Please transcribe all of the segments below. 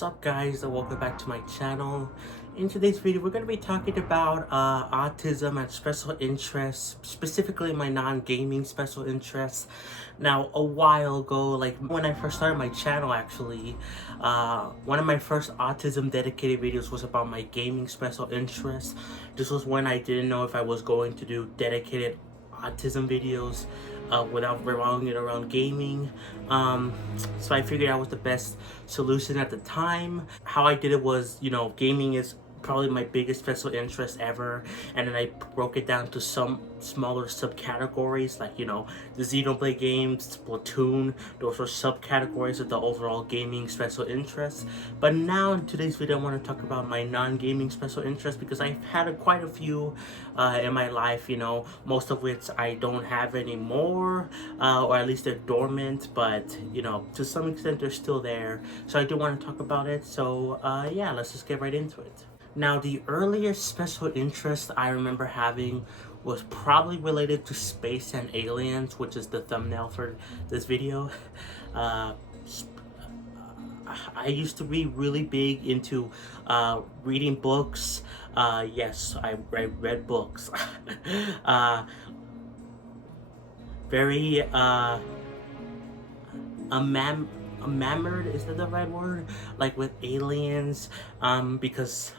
What's up guys, and welcome back to my channel. In today's video we're going to be talking about autism and special interests, specifically my non-gaming special interests. Now a while ago, like when I first started my channel actually, one of my first autism dedicated videos was about my gaming special interests. This was when I didn't know if I was going to do dedicated autism videos without revolving it around gaming. So I figured that was the best solution at the time. How I did it was, gaming is probably my biggest special interest ever, and then I broke it down to some smaller subcategories, like the Xenoblade games, Splatoon. Those are subcategories of the overall gaming special interest. But now in today's video I want to talk about my non-gaming special interest, because I've had quite a few in my life, most of which I don't have anymore, or at least they're dormant, but to some extent they're still there. So I do want to talk about it. So yeah, let's just get right into it. Now, the earliest special interest I remember having was probably related to space and aliens, which is the thumbnail for this video. I used to be really big into reading books. Yes, I read books. Very enamored, is that the right word, like with aliens, because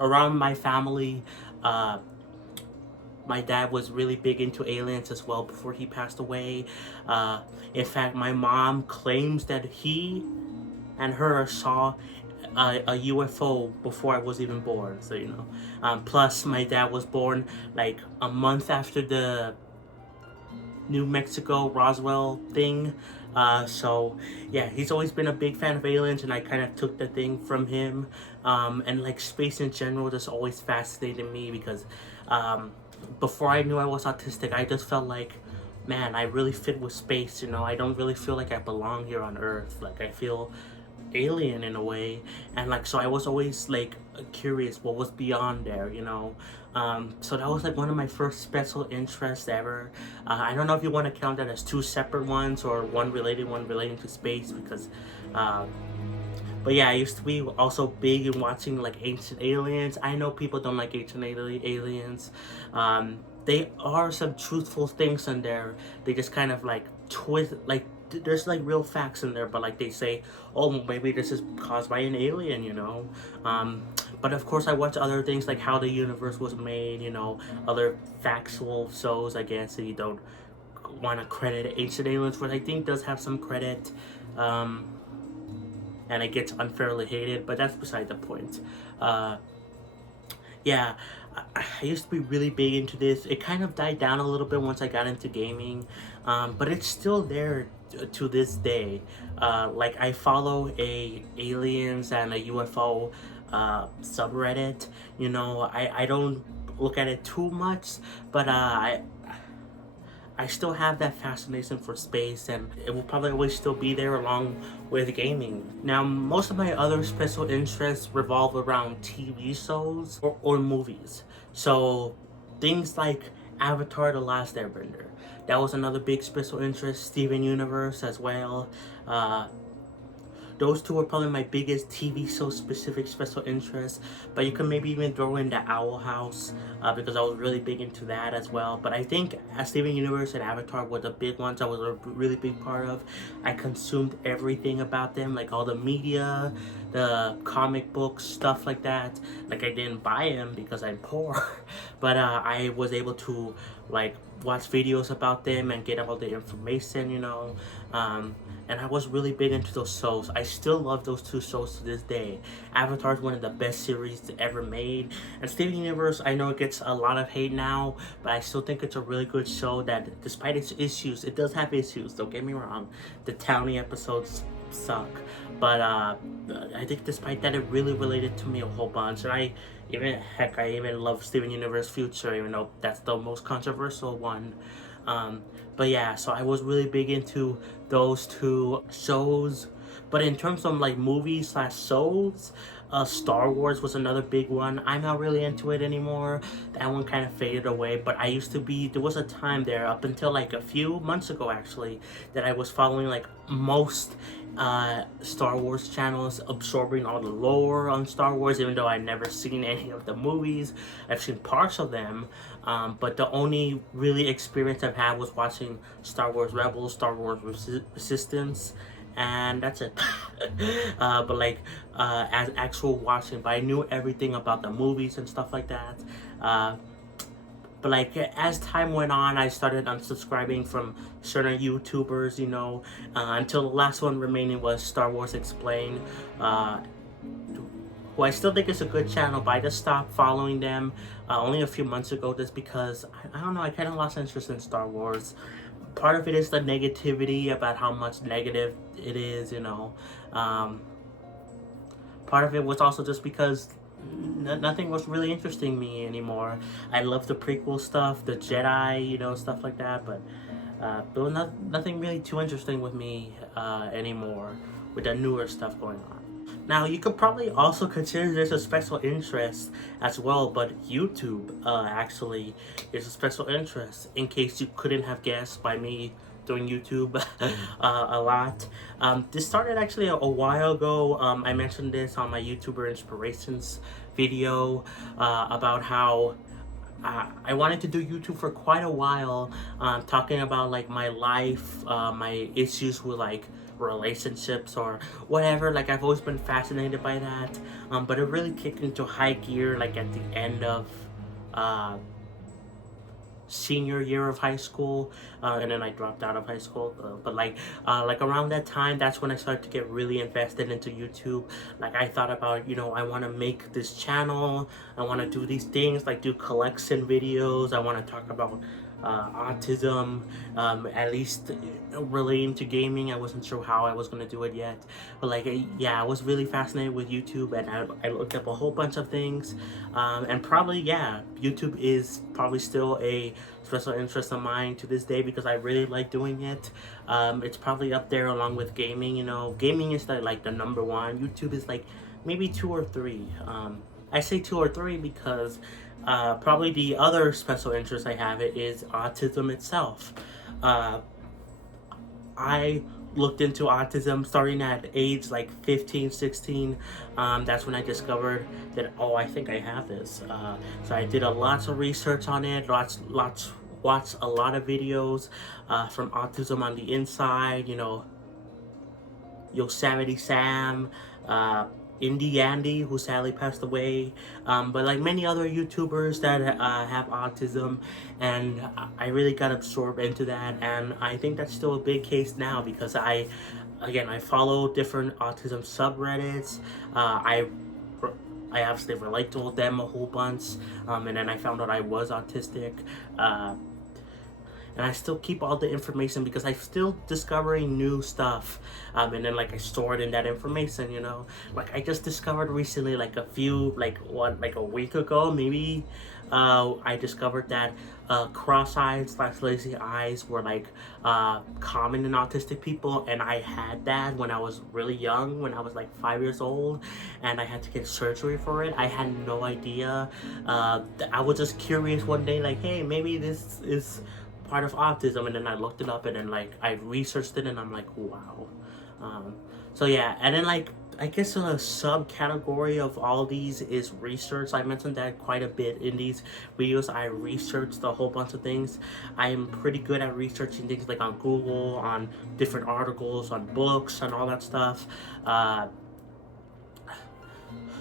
around my family, my dad was really big into aliens as well before he passed away. In fact, my mom claims that he and her saw a UFO before I was even born. So plus my dad was born like a month after the New Mexico Roswell thing. So yeah, he's always been a big fan of aliens, and I kind of took the thing from him. And like space in general just always fascinated me, because before I knew I was autistic, I just felt like, man, I really fit with space. I don't really feel like I belong here on Earth. Like I feel alien in a way, and like so I was always like curious what was beyond there. So that was like one of my first special interests ever. I don't know if you want to count that as two separate ones or one relating to space, because but yeah, I used to be also big in watching like Ancient Aliens. I know people don't like Ancient Aliens. They are some truthful things in there. They just kind of like twist, like there's like real facts in there, but like they say, oh, maybe this is caused by an alien, but of course I watch other things like how the universe was made, other factual shows, I guess, that you don't want to credit Ancient Aliens, which I think does have some credit, and it gets unfairly hated, but that's beside the point. Yeah, I used to be really big into this. It kind of died down a little bit once I got into gaming, but it's still there to this day. Like I follow a aliens and a UFO subreddit. I don't look at it too much, but I still have that fascination for space, and it will probably always still be there along with gaming. Now, most of my other special interests revolve around TV shows or movies. So, things like Avatar: The Last Airbender. That was another big special interest. Steven Universe as well. Those two are probably my biggest TV show specific special interests, but you can maybe even throw in the Owl House, because I was really big into that as well. But I think Steven Universe and Avatar were the big ones I was a really big part of. I consumed everything about them, like all the media, the comic books, stuff like that. Like I didn't buy them because I'm poor, but I was able to like watch videos about them and get all the information, and I was really big into those shows. I still love those two shows to this day. Avatar is one of the best series ever made, and Steven Universe, I know it gets a lot of hate now, but I still think it's a really good show that, despite its issues, it does have issues, don't get me wrong. The Townie episodes suck, but I think despite that, it really related to me a whole bunch. And I even love Steven Universe Future, even though that's the most controversial one. But yeah, so I was really big into those two shows, But in terms of like movies slash shows, Star Wars was another big one. I'm not really into it anymore. That one kind of faded away. But I used to be. There was a time there, up until like a few months ago, actually, that I was following like most Star Wars channels, absorbing all the lore on Star Wars. Even though I've never seen any of the movies, I've seen parts of them. But the only really experience I've had was watching Star Wars Rebels, Star Wars Resistance, and that's it. But like as actual watching, but I knew everything about the movies and stuff like that. But like as time went on, I started unsubscribing from certain YouTubers, you know, until the last one remaining was Star Wars Explained, who I still think is a good channel, but I just stopped following them only a few months ago, just because I don't know, I kind of lost interest in Star Wars. Part of it is the negativity about how much negative it is, you know. Part of it was also just because nothing was really interesting me anymore. I love the prequel stuff, the Jedi, you know, stuff like that, but there was nothing really too interesting with me anymore with the newer stuff going on. Now, you could probably also consider this a special interest as well, but YouTube actually is a special interest, in case you couldn't have guessed by me doing YouTube a lot. This started actually a while ago. I mentioned this on my YouTuber Inspirations video about how I wanted to do YouTube for quite a while, talking about like my life, my issues with like relationships or whatever. Like I've always been fascinated by that, but it really kicked into high gear like at the end of senior year of high school, and then I dropped out of high school, but like around that time, that's when I started to get really invested into YouTube. Like I thought about, you know, I want to make this channel, I want to do these things, like do collection videos, I want to talk about autism, at least relating to gaming. I wasn't sure how I was going to do it yet, but like yeah, I was really fascinated with YouTube, and I looked up a whole bunch of things, and probably, yeah, YouTube is probably still a special interest of mine to this day, because I really like doing it. It's probably up there along with gaming. You know, gaming is like the number one. YouTube is like maybe 2 or 3. I say 2 or 3 because probably the other special interest I have is autism itself. I looked into autism starting at age like 15, 16. That's when I discovered that, oh, I think I have this. So I did lots of research on it, watched a lot of videos from Autism on the Inside, you know, Yosemite Sam, Indie Andy, who sadly passed away, but like many other YouTubers that have autism, and I really got absorbed into that, and I think that's still a big case now, because I follow different autism subreddits. I obviously relate to them a whole bunch, and then I found out I was autistic. And I still keep all the information because I'm still discovering new stuff, and then like I store it in that information, you know. Like I just discovered recently, like a week ago maybe, I discovered that cross-eyed / lazy eyes were like common in autistic people, and I had that when I was really young, when I was like 5 years old, and I had to get surgery for it. I had no idea. I was just curious one day, like, hey, maybe this is part of autism, and then I looked it up, and then like I researched it, and I'm like, wow. So yeah, and then like I guess a subcategory of all these is research. I mentioned that quite a bit in these videos. I researched a whole bunch of things. I am pretty good at researching things like on Google, on different articles, on books, and all that stuff.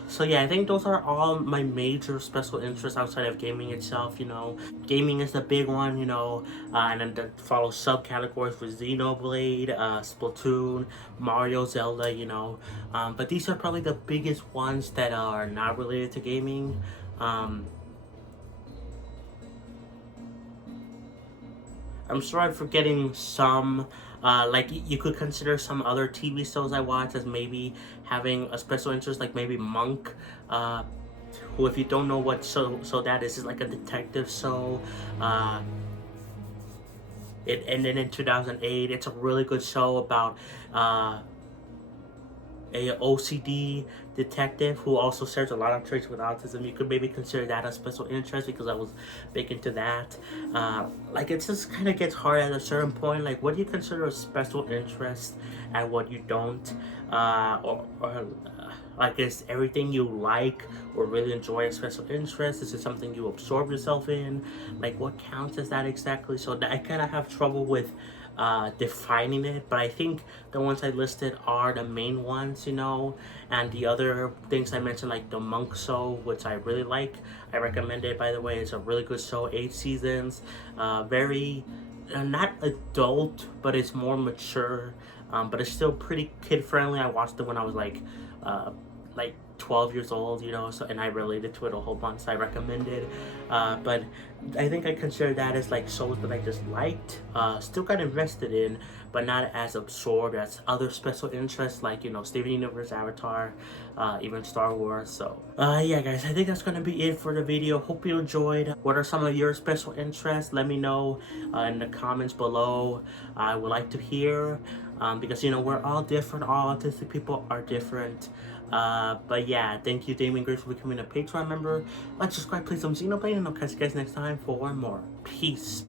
So yeah, I think those are all my major special interests outside of gaming itself, you know. Gaming is the big one, you know, and then that follows subcategories with Xenoblade, Splatoon, Mario, Zelda, you know. But these are probably the biggest ones that are not related to gaming. I'm sure I'm forgetting some. Like you could consider some other TV shows I watch as maybe having a special interest, like maybe Monk, who, if you don't know what show that is like a detective show. It ended in 2008. It's a really good show about a OCD detective who also shares a lot of traits with autism. You could maybe consider that a special interest because I was big into that. Like it just kind of gets hard at a certain point. Like, what do you consider a special interest and what you don't? Or like, is everything you like or really enjoy a special interest? Is it something you absorb yourself in? Like, what counts as that exactly? So I kind of have trouble with defining it, but I think the ones I listed are the main ones, you know, and the other things I mentioned, like the Monk Show, which I really like. I recommend it, by the way. It's a really good show, 8 seasons, very not adult, but it's more mature, but it's still pretty kid friendly. I watched it when I was uh, like 12 years old, you know, so, and I related to it a whole bunch, so I recommend it. But I think I consider that as like shows that I just liked, still got invested in, but not as absorbed as other special interests like, you know, Steven Universe, Avatar, even Star Wars. So yeah, guys, I think that's gonna be it for the video. Hope you enjoyed. What are some of your special interests? Let me know in the comments below. I would like to hear, because, you know, we're all different. All autistic people are different. But yeah, thank you, Damien Grace, for becoming a Patreon member. Like, subscribe, play some Xenoblade, and I'll catch you guys next time for more. Peace.